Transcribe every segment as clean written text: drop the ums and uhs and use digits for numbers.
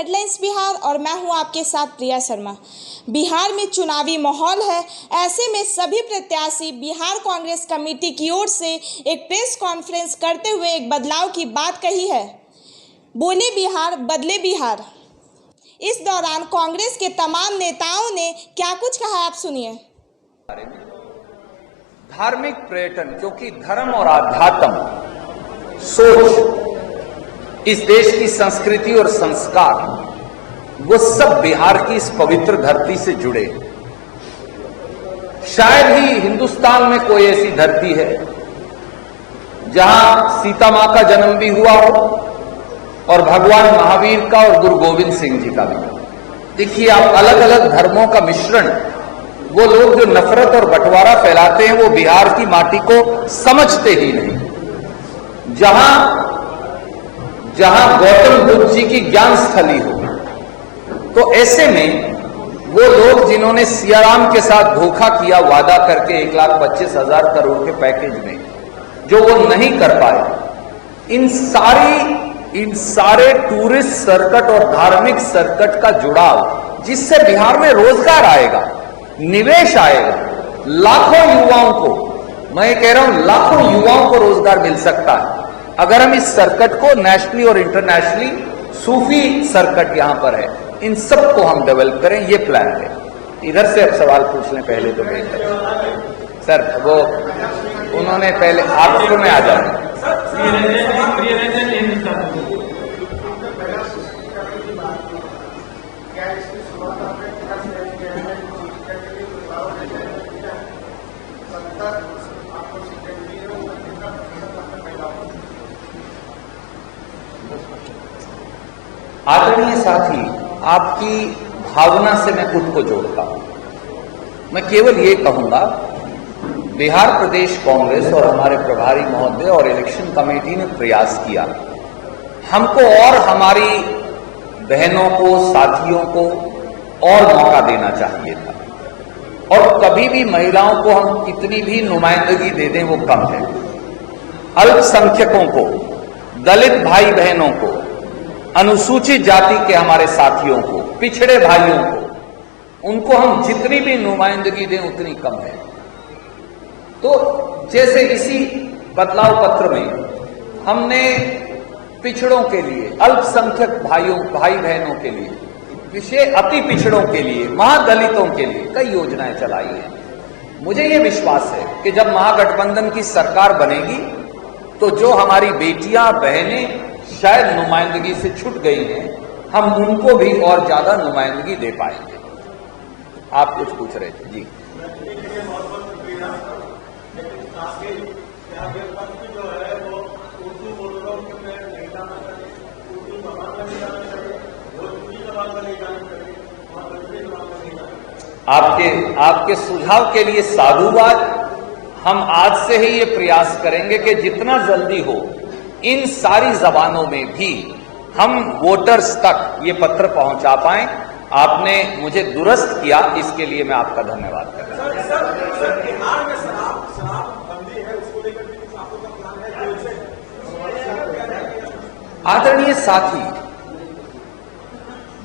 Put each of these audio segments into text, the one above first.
Headlines Bihar और मैं हूं आपके साथ प्रिया शर्मा। बिहार में चुनावी माहौल है, ऐसे में सभी प्रत्याशी बिहार कांग्रेस कमेटी की ओर से एक प्रेस कॉन्फ्रेंस करते हुए एक बदलाव की बात कही है। बोले बिहार बदले बिहार। इस दौरान कांग्रेस के तमाम नेताओं ने क्या कुछ कहा, आप सुनिए। धार्मिक पर्यटन, क्योंकि धर्म और आध्यात्म सोच, इस देश की संस्कृति और संस्कार, वो सब बिहार की इस पवित्र धरती से जुड़े। शायद ही हिंदुस्तान में कोई ऐसी धरती है जहां सीता मां का जन्म भी हुआ हो और भगवान महावीर का और गुरु गोविंद सिंह जी का भी। देखिए, आप अलग अलग धर्मों का मिश्रण, वो लोग जो नफरत और बंटवारा फैलाते हैं, वो बिहार की माटी को समझते ही नहीं। जहां गौतम बुद्ध जी की ज्ञान स्थली हो, तो ऐसे में वो लोग जिन्होंने सियाराम के साथ धोखा किया वादा करके 1,25,000 करोड़ के पैकेज में, जो वो नहीं कर पाए, इन सारे टूरिस्ट सर्किट और धार्मिक सर्किट का जुड़ाव, जिससे बिहार में रोजगार आएगा, निवेश आएगा, लाखों युवाओं को, मैं कह रहा हूं लाखों युवाओं को रोजगार मिल सकता है अगर हम इस सर्किट को नेशनली और इंटरनेशनली, सूफी सर्किट यहां पर है, इन सब को हम डेवलप करें, ये प्लान है। इधर से अब सवाल पूछ लें पहले तो बेहतर। सर, वो उन्होंने पहले आप में आ जाए। आदरणीय साथी, आपकी भावना से मैं खुद को जोड़ता हूं। मैं केवल ये कहूंगा, बिहार प्रदेश कांग्रेस और हमारे प्रभारी महोदय और इलेक्शन कमेटी ने प्रयास किया, हमको और हमारी बहनों को, साथियों को और मौका देना चाहिए था। और कभी भी महिलाओं को हम कितनी भी नुमाइंदगी दे दें, वो कम है। अल्पसंख्यकों को, दलित भाई बहनों को, अनुसूचित जाति के हमारे साथियों को, पिछड़े भाइयों को, उनको हम जितनी भी नुमाइंदगी दें उतनी कम है। तो जैसे इसी बदलाव पत्र में हमने पिछड़ों के लिए, अल्पसंख्यक भाई बहनों के लिए, विशेष अति पिछड़ों के लिए, महादलितों के लिए कई योजनाएं चलाई हैं। मुझे ये विश्वास है कि जब महागठबंधन की सरकार बनेगी तो जो हमारी बेटियां, बहनें शायद नुमाइंदगी से छूट गई हैं, हम उनको भी और ज्यादा नुमाइंदगी दे पाएंगे। आप कुछ पूछ रहे थे जी। आपके सुझाव के लिए साधुवाद। हम आज से ही ये प्रयास करेंगे कि जितना जल्दी हो इन सारी जबानों में भी हम वोटर्स तक ये पत्र पहुंचा पाएं। आपने मुझे दुरुस्त किया, इसके लिए मैं आपका धन्यवाद करता हूं। बिहार में शराबबंदी है, उसको लेकर भी आपका प्लान है? आदरणीय साथी,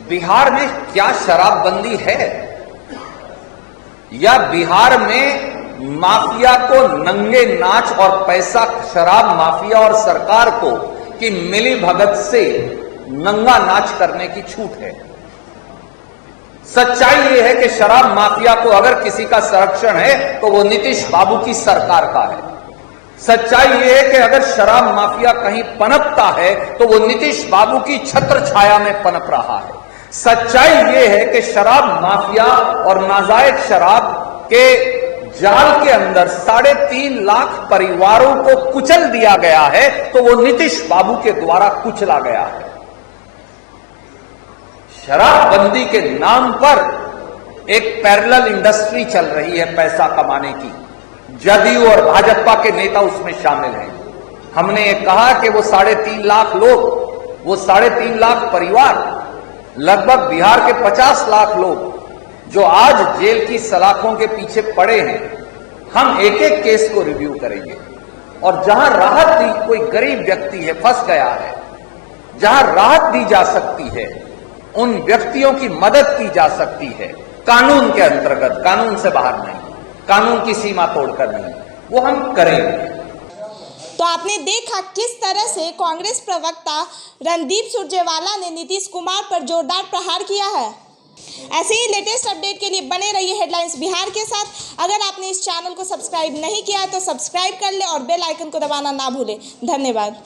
बिहार में क्या शराबबंदी है, या बिहार में माफिया को नंगे नाच और पैसा, शराब माफिया और सरकार को कि मिली भगत से नंगा नाच करने की छूट है? सच्चाई यह है कि शराब माफिया को अगर किसी का संरक्षण है तो वो नीतीश बाबू की सरकार का है। सच्चाई यह है कि अगर शराब माफिया कहीं पनपता है तो वो नीतीश बाबू की छत्र छाया में पनप रहा है। सच्चाई यह है कि शराब माफिया और नाजायज शराब के जाल के अंदर 3.5 लाख परिवारों को कुचल दिया गया है, तो वो नीतीश बाबू के द्वारा कुचला गया है। शराबबंदी के नाम पर एक पैरेलल इंडस्ट्री चल रही है पैसा कमाने की। जदयू और भाजपा के नेता उसमें शामिल हैं। हमने ये कहा कि वो 3.5 लाख लोग, वो 3.5 लाख परिवार, लगभग बिहार के 50 लाख लोग जो आज जेल की सलाखों के पीछे पड़े हैं, हम एक एक केस को रिव्यू करेंगे और जहां राहत दी, कोई गरीब व्यक्ति है, फंस गया है, जहां राहत दी जा सकती है उन व्यक्तियों की मदद की जा सकती है कानून के अंतर्गत, कानून से बाहर नहीं, कानून की सीमा तोड़कर नहीं, वो हम करेंगे। तो आपने देखा किस तरह से कांग्रेस प्रवक्ता रणदीप सुरजेवाला ने नीतीश कुमार पर जोरदार प्रहार किया है। ऐसे ही लेटेस्ट अपडेट के लिए बने रहिए हेडलाइंस बिहार के साथ। अगर आपने इस चैनल को सब्सक्राइब नहीं किया है तो सब्सक्राइब कर ले और बेल आइकन को दबाना ना भूलें। धन्यवाद।